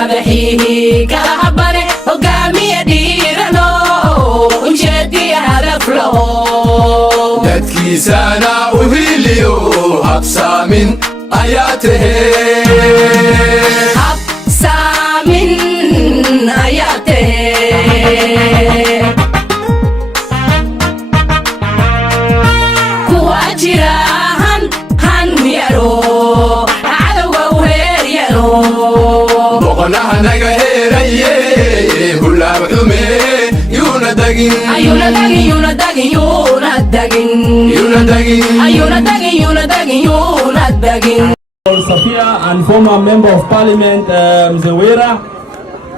madaxihi kala habane hogaamiye dhiirano ujeedi hadaf laho dadkiisana u hiliyo habsaamin ayaa tahe habsaamin ayaa tahe kuwa jira han yaro cadowga u heer yaro boqonaha naga heeraye hulaab xume yuuna dagin Safia and former member of parliament Mzee Wera.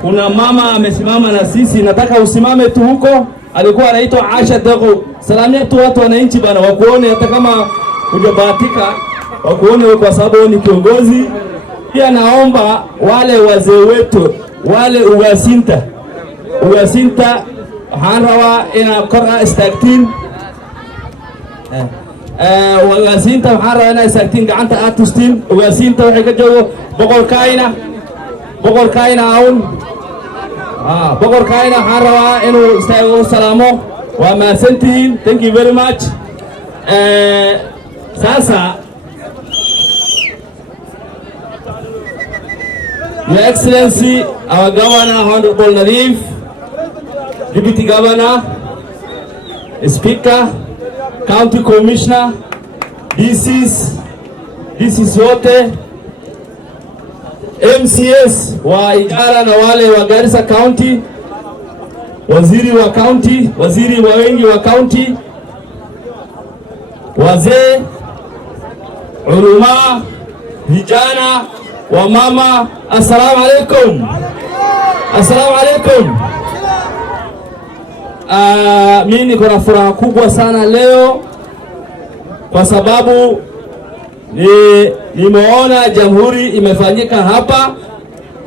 Kuna mama amesimama na sisi, nataka usimame tu huko. Alikuwa anaitwa Asha Dego. Salamia tu watu wananchi bana, wakuone hata kama hujabahatika, wakuone kwa sababu ni kiongozi. Pia naomba wale wazee wetu, wale ugasinta hanrawa ina kora istaagtiin ugasinta hanrawa ina istaagtiin gacanta aad tustiin. Ugasinta waxay ka joogo boqorkayna awn boqorkayna hanrawa inuu istaago salaamo. Waa mahadsantihiin, thank you very much. Sasa Your Excellency, our Governor, Honorable Nadif, Deputy Governor, Speaker, County Commissioner, DCs wote, MCS wa idara na wale wa Garissa County, waziri wa county, waziri wa wengi wa county, wazee, ulama, vijana, wa mama, assalamu alaikum. Assalamu alaikum. Mimi niko na furaha kubwa sana leo kwa sababu nimeona jamhuri imefanyika hapa,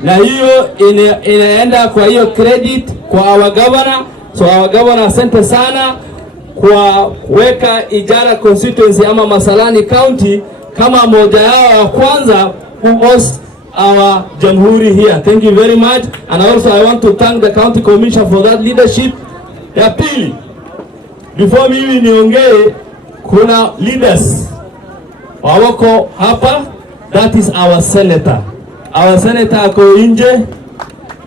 na hiyo inaenda kwa hiyo credit kwa our governor. So our governor, asante sana kwa kuweka Ijara constituency ama Masalani county kama moja yao ya kwanza who host our Jamhuri here. Thank you very much. And also I want to thank the county commission for that leadership. Ya pili, before mimi niongee, kuna leaders wawako hapa. That is our senator. Our senator ako nje,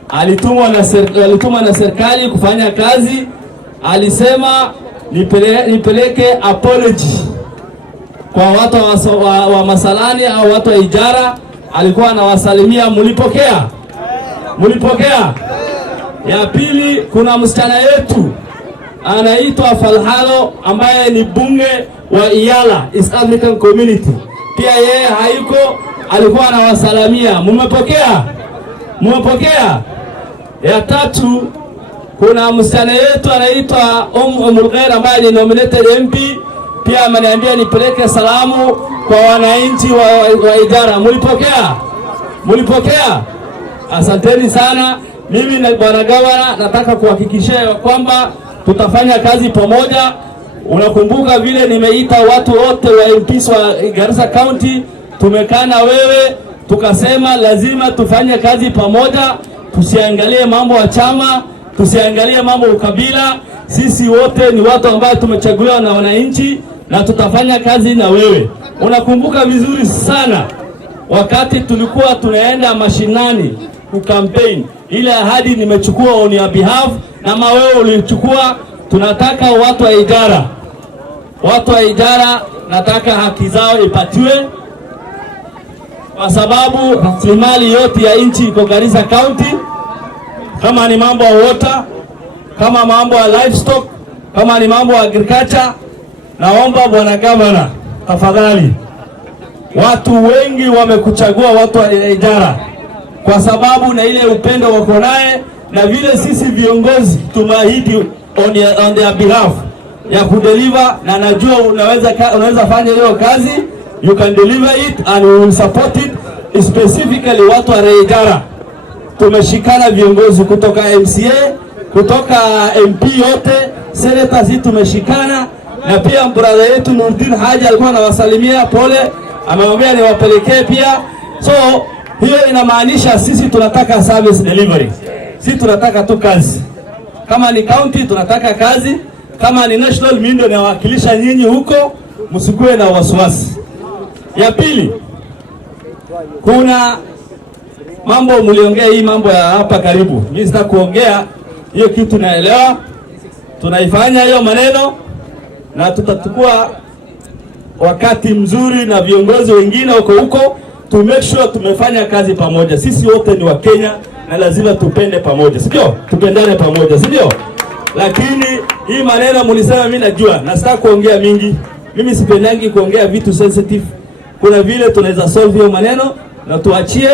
alitumwa na serikali kufanya kazi. Alisema nipeleke apology kwa watu wa Masalani au watu wa Ijara. Alikuwa anawasalimia, mulipokea? Ya pili, kuna msichana yetu anaitwa Falhalo ambaye ni bunge wa Iyala East African Community. Pia yeye hayuko, alikuwa anawasalimia. Mmepokea? Ya tatu, kuna msichana yetu anaitwa Mulghair ambaye ni nominated MP. Pia ameniambia nipeleke salamu kwa wananchi wa Ijara. Mulipokea? Asanteni sana. Mimi na bwana gavana nataka kuhakikishia kwamba tutafanya kazi pamoja. Unakumbuka vile nimeita watu wote wa MPs wa Garissa County, tumekaa na wewe tukasema lazima tufanye kazi pamoja, tusiangalie mambo ya chama, tusiangalie mambo ukabila. Sisi wote ni watu ambao tumechaguliwa na wananchi na tutafanya kazi na wewe. Unakumbuka vizuri sana wakati tulikuwa tunaenda mashinani kukampeni, ile ahadi nimechukua on your behalf na wewe ulichukua. Tunataka watu wa Ijara nataka haki zao ipatiwe, kwa sababu rasilimali yote ya nchi iko Garissa County. Kama ni mambo ya water, kama mambo ya livestock, kama ni mambo ya agriculture, naomba bwana gavana tafadhali, watu wengi wamekuchagua watu wa Ijara kwa sababu na ile upendo wako naye, na vile sisi viongozi tumeahidi on their behalf ya kudeliver, na najua unaweza fanya hiyo kazi. You can deliver it and we will support it. Specifically watu wa Ijara tumeshikana, viongozi kutoka MCA, kutoka MP yote, senators tumeshikana, na pia brother yetu Nurdin Haji alikuwa anawasalimia, pole, amemwambia niwapelekee pia. So Hiyo inamaanisha sisi tunataka service delivery. Sisi tunataka tu kazi. Kama ni county tunataka kazi, kama ni national mimi ndio nawakilisha nyinyi huko, msikuwe na wasiwasi. Ya pili, kuna mambo mliongea, hii mambo ya hapa karibu. Mimi sitaki kuongea hiyo kitu, naelewa. Tunaifanya hiyo maneno na tutachukua wakati mzuri na viongozi wengine huko to make sure tumefanya kazi pamoja. Sisi wote ni wa Kenya na lazima tupende pamoja, sio? Tupendane pamoja, sio? Lakini hii maneno mlisema, mimi najua na sitaki kuongea mingi. Mimi sipendangi kuongea vitu sensitive. Kuna vile tunaweza solve hiyo maneno na tuachie,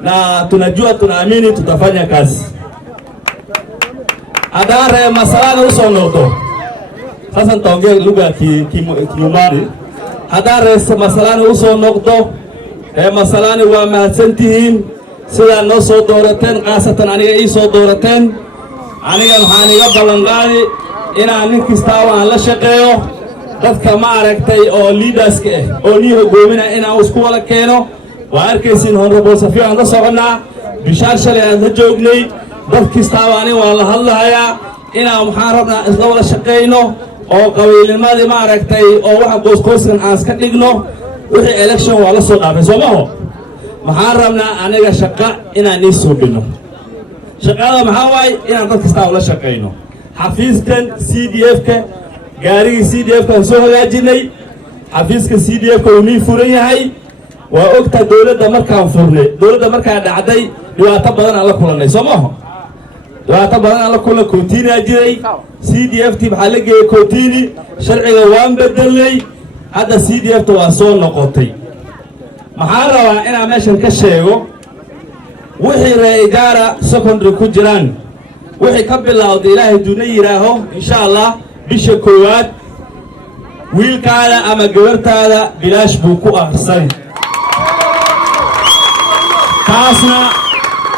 na tunajua, tunaamini tutafanya kazi. Adare masalani usonoto. Sasa nitaongea lugha ya Kinyumari. Adare masalani usonoto. Masalani waa mahadsantihiin sida noo soo doorateen, qaasatan aniga ii soo doorateen. Aniga waxaan iga ballanqaadi inaan nin kasta aan la shaqeeyo, dadka ma aragtay oo leaderska oo nii hogaamina inaan isku wada keeno. Waa arkaysiin honorable Safiya aan ka soconaa, bishaar shalay aan la joognay, dad kasta aniga waan la hadlahayaa inaan waxaan rabnaa isla wada shaqeyno oo qabiilnimadii ma aragtay oo waxa qoyskan aan iska dhigno. wixii election waa la soo dhaafay Soomaaliya. Maxaan rabnaa aniga shaqa inaan nii suubino. Shaqada maxaa waay inaan dad kasta la shaqeyno. Xafiiskan CDF-ka gaarigii CDF-ka soo hagaajinay, xafiiska CDF-ka uu nii furan yahay. waa ogta dawladda markaan furnay, dawladda markaa dhacday dhibaato badan aan la kulanay Soomaaliya. dhibaato badan aan la kulanay, kootiini jiray, CDF-tii maxaa la geeyay kootiini, sharciga waan bedelay. hadda CDF-ta waa soo noqotay. maxaan rabaa inaan meeshan ka sheego wixii reegaara secondary ku jiraan, wixii ka bilowday ilaahay duuna yiraaho insha Allah bisha koowaad wiilkaada ama gabartaada bilaash buu ku akhrisan.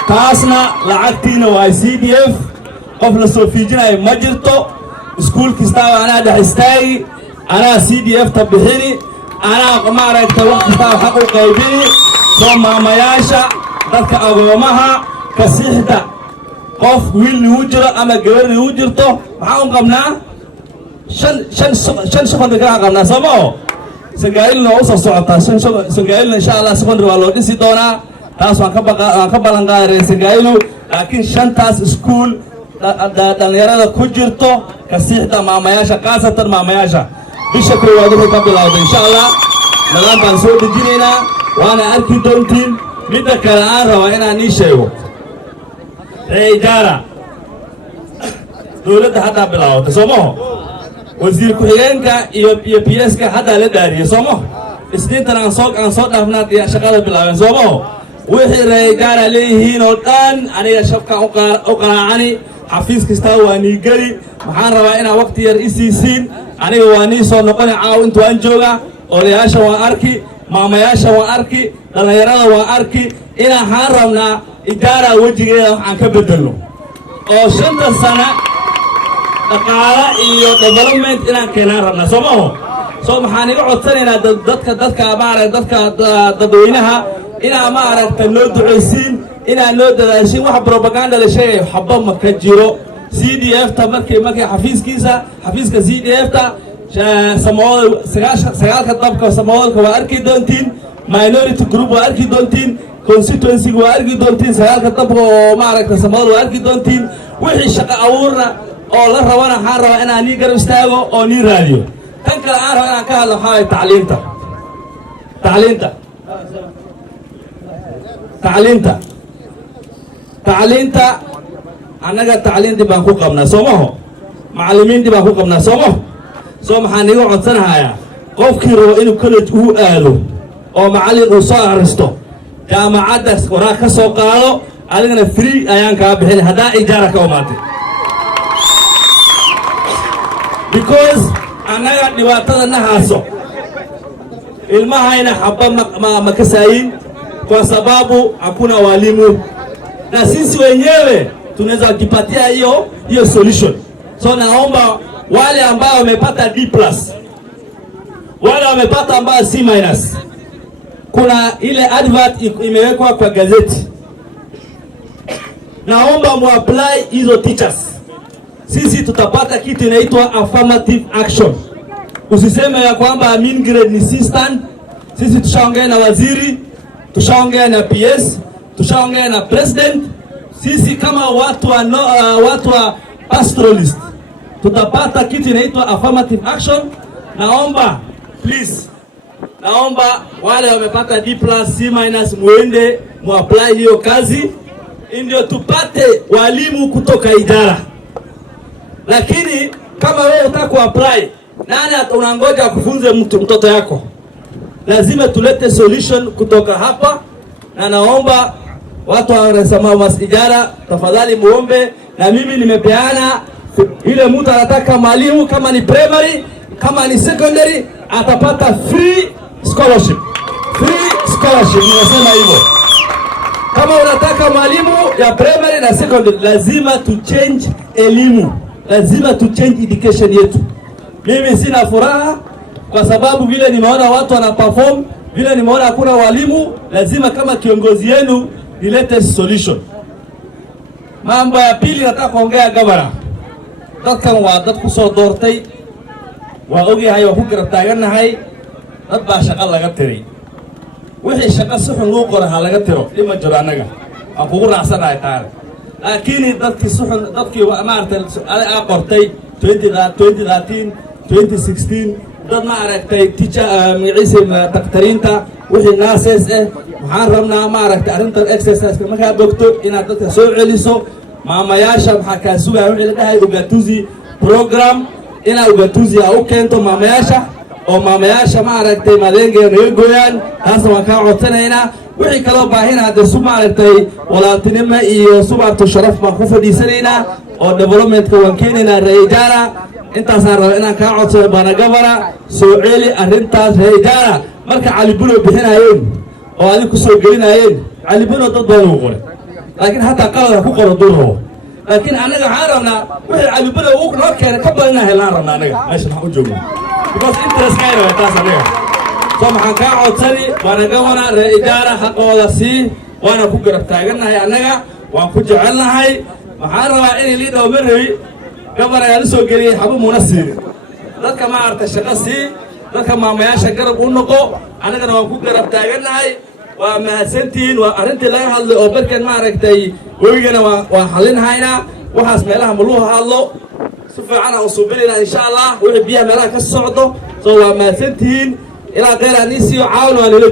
taasna lacagtiina waa CDF, qof la soo fiijinayo ma jirto. iskuul kasta anaa dhex istaagi, anaa CDF-ta bixini, anaa ma aragtay wax kasta xaq u qaybini. soo maamayaasha, dadka agoomaha, kasiixda, qof wiil uu jiro ama gabar uu jirto, maxaan u qabnaa shan secondary ka qabnaa Soomaaliya. Sagaayilna u soo socotaa Sagaayilna insha Allah secondary waa loo dhisi doonaa. taas waan ka ballan qaaday Sagaayilu, laakiin shantaas iskuul dhalinyarada ku jirto kasiixda maamayaasha, qaasatan maamayaasha bisha koowaad wuxuu ka bilowday insha Allah. nidaam baan soo dejinaynaa, waana arki doontiin. midda kale aan rabaa inaan ii sheego, reejaara dawladda hadda bilowday Soomaaliya. wasiir ku-xigeenka iyo PS-ka hadda la dhaariyay Soomaaliya. isniintan aan soo dhaafnaa shaqada bilaabeen Soomaaliya. wixii reejaara leeyihiin oo dhan aniga shabka u qaraacani, xafiis kasta waa nii geli. maxaan rabaa inaan waqti yar isiisiin. aniga waa nii soo noqoni caaw intuu aan jooga. odayaasha waan arki, maamayaasha waan arki, dhalinyarada waan arki. waxaan rabnaa idaara wejigeeda waxaan ka bedelno oo 5 sano dhaqaale iyo development inaan keenaan rabnaa Soomaaliya. soo maxaan iga codsanaynaa dadweynaha inaa ma aragtay noo duceysiin, inaa noo dadaashin. wax propaganda la sheegay xabba ma ka jiro. CDF-ta markii xafiiska CDF-ta sagaalka dabka Soomaaliya waa arki doontiin, minority group waa arki doontiin, constituency waa arki doontiin, sagaalka dabka oo ma aragtay Soomaaliya waa arki doontiin. wixii shaqo abuurna oo la rabana waxaan rabaa inaan nii garab istaago oo nii raadiyo. tan kale aan rabaa inaan ka hadlo waxaa tacliinta. annaga tacliintii baan ku qabnaa Soomaaliya, macallimiintii baan ku qabnaa Soomaaliya. soo maxaan iga codsanayaa qofkii rabo inuu college uu aado oo macallin uu soo akhristo, jaamacadda waraaq ka soo qaado, adigana free ayaan kaa bixin haddaa ijaara ka umaatay. because annaga dhibaatada nahaaso ilmahayna xabba ma kasaayin kwa sababu hakuna walimu, na sisi wenyewe tunaweza kujipatia hiyo solution. So naomba wale ambao wamepata D+, wale wamepata ambao C-, kuna ile advert imewekwa kwa gazeti. Naomba muapply hizo teachers. Sisi tutapata kitu inaitwa affirmative action. Usiseme ya kwamba Amin grade ni assistant. Sisi tushaongea na waziri, tushaongea na PS, tushaongea na president. Sisi kama watu wa pastoralist tutapata kitu inaitwa affirmative action. Naomba please, naomba wale wamepata D+ C- muende muapply hiyo kazi ndio tupate walimu kutoka idara. Lakini kama wewe unataka kuapply, nani unangoja kufunze mtoto yako? Lazima tulete solution kutoka hapa, na naomba watu wa masijara tafadhali muombe, na mimi nimepeana ile mtu anataka mwalimu kama ni primary, kama ni secondary atapata free scholarship. Free scholarship nimesema hivyo. Kama unataka mwalimu ya primary na secondary, lazima tu change elimu. Lazima tu change education yetu. Mimi sina furaha kwa sababu vile nimeona watu wana perform, vile nimeona hakuna walimu. Lazima kama kiongozi yenu nilete solution. Mambo ya pili nataka kuongea gabara. Dadkan waa dad ku soo doortay, waa ogahay oo ku garab taaganahay, dad baa shaqo laga tiray. Wixii shaqo si xun loo qoraha laga tiro ima jiro anaga aan kugu raacsanahay taar. Laakiin dadkii waa maartay ay qortay 2013 2016 dad ma aragtay teacher magaciisa taqtariinta wixii nurses waxaan rabnaa ma aragtay arrintan exercise markaa bogto inaad dadka soo celiso. maamayaasha maxaa ka sugaa wixii la dhahay ugatuzi program ina ugatuzi u keento maamayaasha oo maamayaasha ma aragtay madeengeena naga gooyaan. taasna waan kaa codsanaynaa. wixii kaloo baahina hadda su ma aragtay walaaltinimo iyo subaarto sharaf baan ku fadhiisanaynaa oo developmentka waan keenaynaa Reejara. intaasaan raba inaan kaa codsado bana gabara soo celi arrintaas Reejara. marka Cali Buno bixinayeen oo adiga ku soo gelinayeen, Cali Buno dad badan u qoray, laakiin hataa qalad ku qoro duro. laakiin anaga waxaan rabnaa wixii Cali Buno uu noo keenay ka badan helaan rabnaa anaga meesha waxaan u joogno because interest ka yar taas anaga. soo maxaan kaa codsani bana gabara Reejara xaqooda sii, waana ku garab taaganahay anaga, waan ku jecelnahay. waxaan rabaa in liidho marawi gabara ay soo geliyay xabu munasiir dadka ma aragtay shaqo sii, dadka maamayaasha garab u noqo. anagana waan ku garab taaganahay. waa mahadsantihiin. waa arrintii laga hadlay oo barkan ma aragtay weygana waa xalinhaynaa. waxaas meelaha maluha hadlo si fiican aan soo bilaynaa insha Allah. wixii biyaha meelaha ka socdo. soo waa mahadsantihiin. ilaa qeyraniisiyo caawin waa nila